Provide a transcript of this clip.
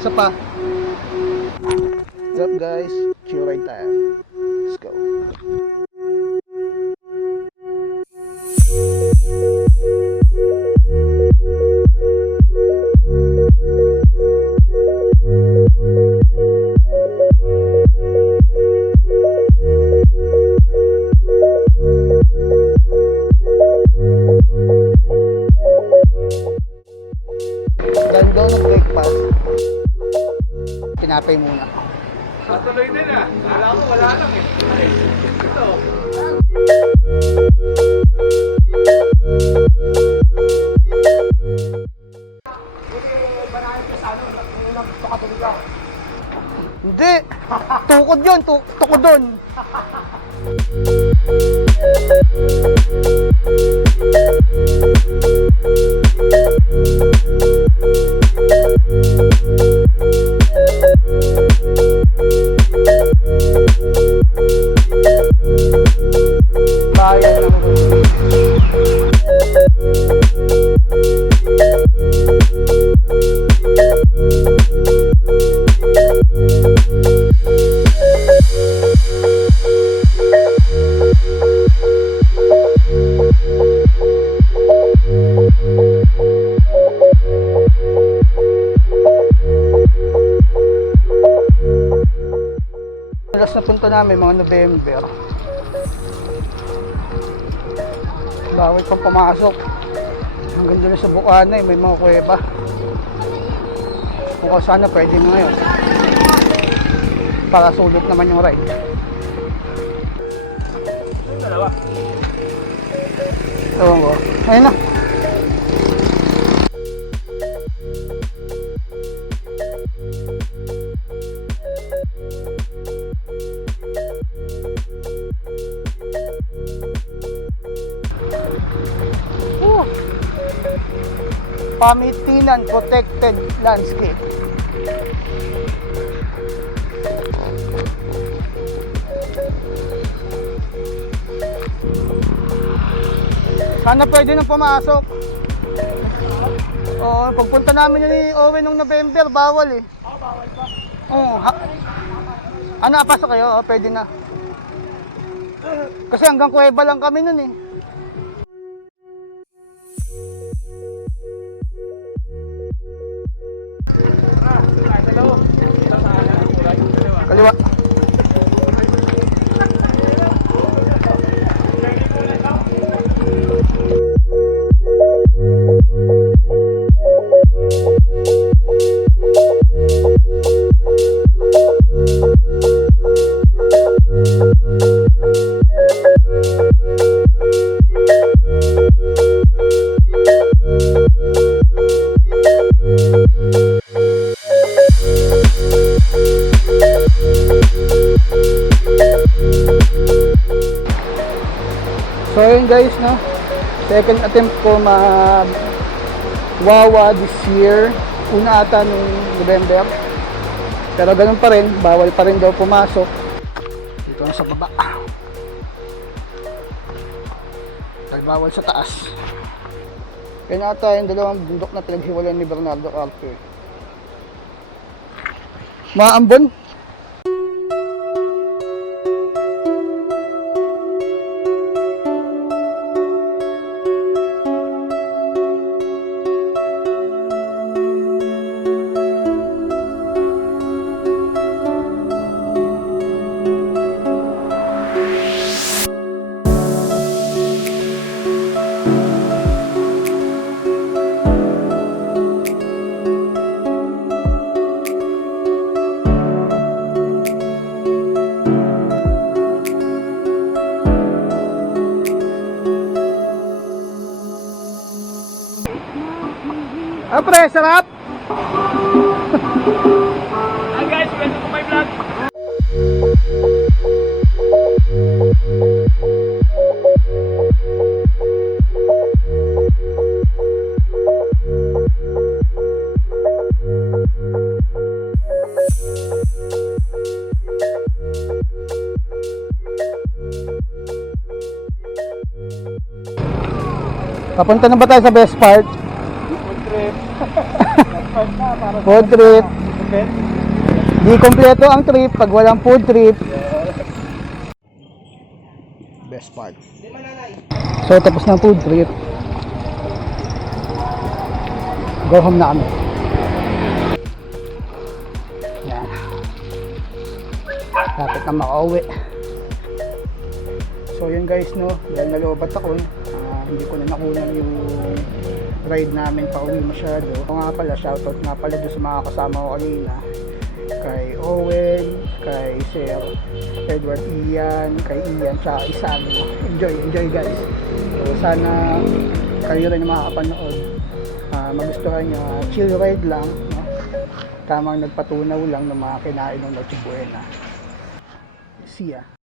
Isa pa. What's up guys? Chill ride tayo. Let's go. Ganda ng breakfast. Tinapay muna. Patuloy din ah. Wala ko, wala lang eh. Ito. Hindi! Tukod yun! Tukod doon! Bayan ng Alas na punta namin mga November. Bawal pang pumasok. Hanggang doon sa Bukana may mga kuweba. Mukhang sana pwede na ngayon. Para sulot naman yung ride. Dalawa. Ewan ko. Ayun na. Pamitinan Protected Landscape. Sana pwede nang pumasok. Oo, pagpunta namin ni Owen nung November, bawal eh. Bawal pa. Oo. Napasok kayo? Oo, pwede na. Kasi hanggang Kuweba lang kami nun eh. Kaliwa. So yun guys, no? Second attempt ko Wawa this year. Una ata nung November. Pero ganun pa rin, bawal pa rin daw pumasok. Dito na sa baba. Dahil bawal sa taas. Kaya na ata yung dalawang bundok na pinaghiwalan ni Bernardo Carter. Maambon. Ah, pre, sarap! Hi guys, welcome to my vlog. Papunta na ba tayo sa best part? Food trip. Food Food trip. Di kompleto ang trip pag walang food trip. Best part. So tapos ng food trip, go home na kami. Yan. Lapit na makauwi. So yun guys, no, dahil nalobat ako, hindi ko na nakunan yung ride namin pa uwi masyado. O nga pala, shoutout nga pala doon sa mga kasama ko kanina, kay Owen, kay Sir Edward Ian, kay Ian, tsaka Isan. Enjoy guys. So sana kayo rin makakapanood, magustuhan nyo, chill ride lang, no? Tamang nagpatunaw lang ng mga kinain ng Noche Buena. See ya.